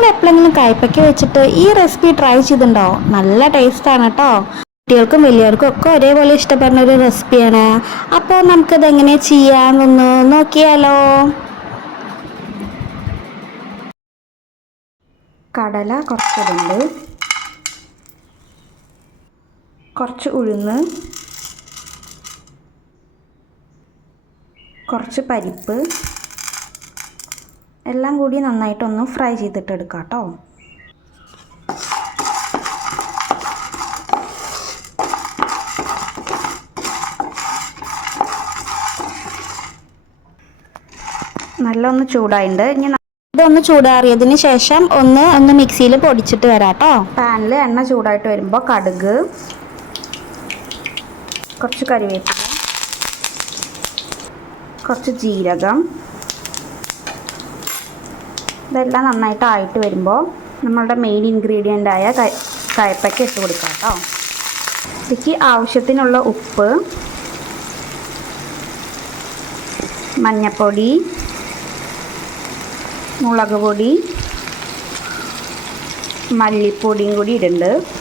നിങ്ങൾ എപ്പോഴെങ്കിലും കയ്പ്പയ്ക്ക വെച്ചിട്ട് ഈ റെസിപ്പി ട്രൈ ചെയ്തിട്ടുണ്ടോ? നല്ല ടേസ്റ്റാണ് കേട്ടോ. കുട്ടികൾക്കും വലിയവർക്കും ഒക്കെ ഒരേപോലെ ഇഷ്ടപ്പെടുന്ന ഒരു റെസിപ്പിയാണ്. അപ്പോൾ നമുക്കത് എങ്ങനെ ചെയ്യാമെന്നൊന്ന് നോക്കിയാലോ. കടല കുറച്ചിടുണ്ട്, കുറച്ച് ഉഴുന്ന്, കുറച്ച് പരിപ്പ്, എല്ലാം കൂടി നന്നായിട്ടൊന്ന് ഫ്രൈ ചെയ്തിട്ട് എടുക്കാം കേട്ടോ. നല്ല ഒന്ന് ചൂടായിട്ടുണ്ട്. ഇനി ഇതൊന്ന് ചൂടാറിയതിന് ശേഷം ഒന്ന് മിക്സിയിൽ പൊടിച്ചിട്ട് വരാം കേട്ടോ. പാനിൽ എണ്ണ ചൂടായിട്ട് വരുമ്പോൾ കടുക്, കുറച്ച് കറിവേപ്പില, കുറച്ച് ജീരകം, ഇതെല്ലാം നന്നായിട്ട് ആയിട്ട് വരുമ്പോൾ നമ്മളുടെ മെയിൻ ഇൻഗ്രീഡിയൻ്റായ കയ്പ്പയ്ക്ക ഇട്ട് കൊടുക്കാം കേട്ടോ. ഇതിലേക്ക് ആവശ്യത്തിനുള്ള ഉപ്പ്, മഞ്ഞൾപ്പൊടി, മുളക് പൊടി, മല്ലിപ്പൊടിയും കൂടി ഇടുന്നുണ്ട്.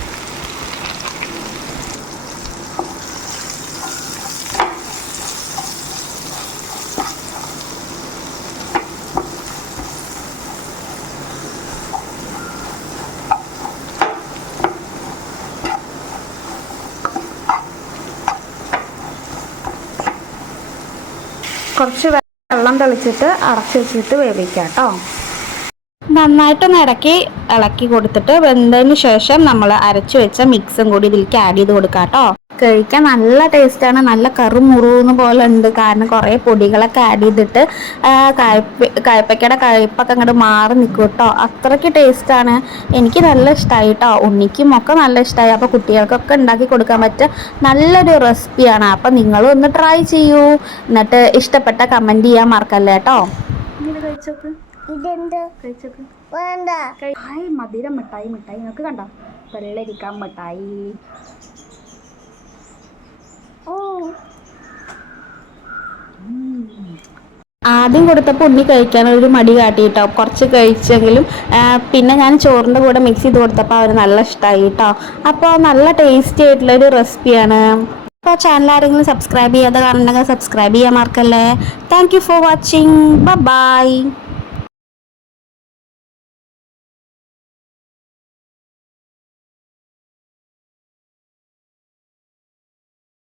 കുറച്ച് വെള്ളം തെളിച്ചിട്ട് അടച്ചു വെച്ചിട്ട് വേവിക്കാം കേട്ടോ. നന്നായിട്ടൊന്ന് ഇളക്കി കൊടുത്തിട്ട് വെന്തതിന് ശേഷം നമ്മൾ അരച്ചു വെച്ച മിക്സും കൂടി ഇതിലേക്ക് ആഡ് ചെയ്ത് കൊടുക്കാം കേട്ടോ. കഴിക്കാൻ നല്ല ടേസ്റ്റാണ്. നല്ല കറുമുറുന്ന് പോലെ ഉണ്ട്, കാരണം കുറേ പൊടികളൊക്കെ ആഡ് ചെയ്തിട്ട് കയ്പ്പയ്ക്കയുടെ കയ്പ്പൊക്കെ അങ്ങോട്ട് മാറി നിൽക്കും കേട്ടോ. അത്രയ്ക്ക് ടേസ്റ്റാണ്. എനിക്ക് നല്ല ഇഷ്ടമായി കേട്ടോ. ഉണ്ണിക്കും ഒക്കെ നല്ല ഇഷ്ടമായി. അപ്പോൾ കുട്ടികൾക്കൊക്കെ ഉണ്ടാക്കി കൊടുക്കാൻ പറ്റിയ നല്ലൊരു റെസിപ്പിയാണ്. അപ്പം നിങ്ങളും ഒന്ന് ട്രൈ ചെയ്യൂ. എന്നിട്ട് ഇഷ്ടപ്പെട്ട കമൻറ്റ് ചെയ്യാൻ മറക്കല്ലേ കേട്ടോ. മധുരം മിഠായി നിങ്ങൾക്ക് കണ്ടോ, വെള്ളരിക്കാൻ മിഠായി. ആദ്യം കൊടുത്തപ്പോൾ ഉണ്ണി കഴിക്കാനൊരു മടി കാട്ടിയിട്ടോ, കുറച്ച് കഴിച്ചെങ്കിലും പിന്നെ ഞാൻ ചോറിൻ്റെ കൂടെ മിക്സ് ചെയ്ത് കൊടുത്തപ്പോൾ അവർ നല്ല ഇഷ്ടമായി കേട്ടോ. അപ്പോൾ നല്ല ടേസ്റ്റി ആയിട്ടുള്ളൊരു റെസിപ്പിയാണ്. അപ്പോൾ ചാനൽ ആരെങ്കിലും സബ്സ്ക്രൈബ് ചെയ്യാതെ കാണുന്നുണ്ടെങ്കിൽ സബ്സ്ക്രൈബ് ചെയ്യാൻ മറക്കല്ലേ. Thank you for watching. By.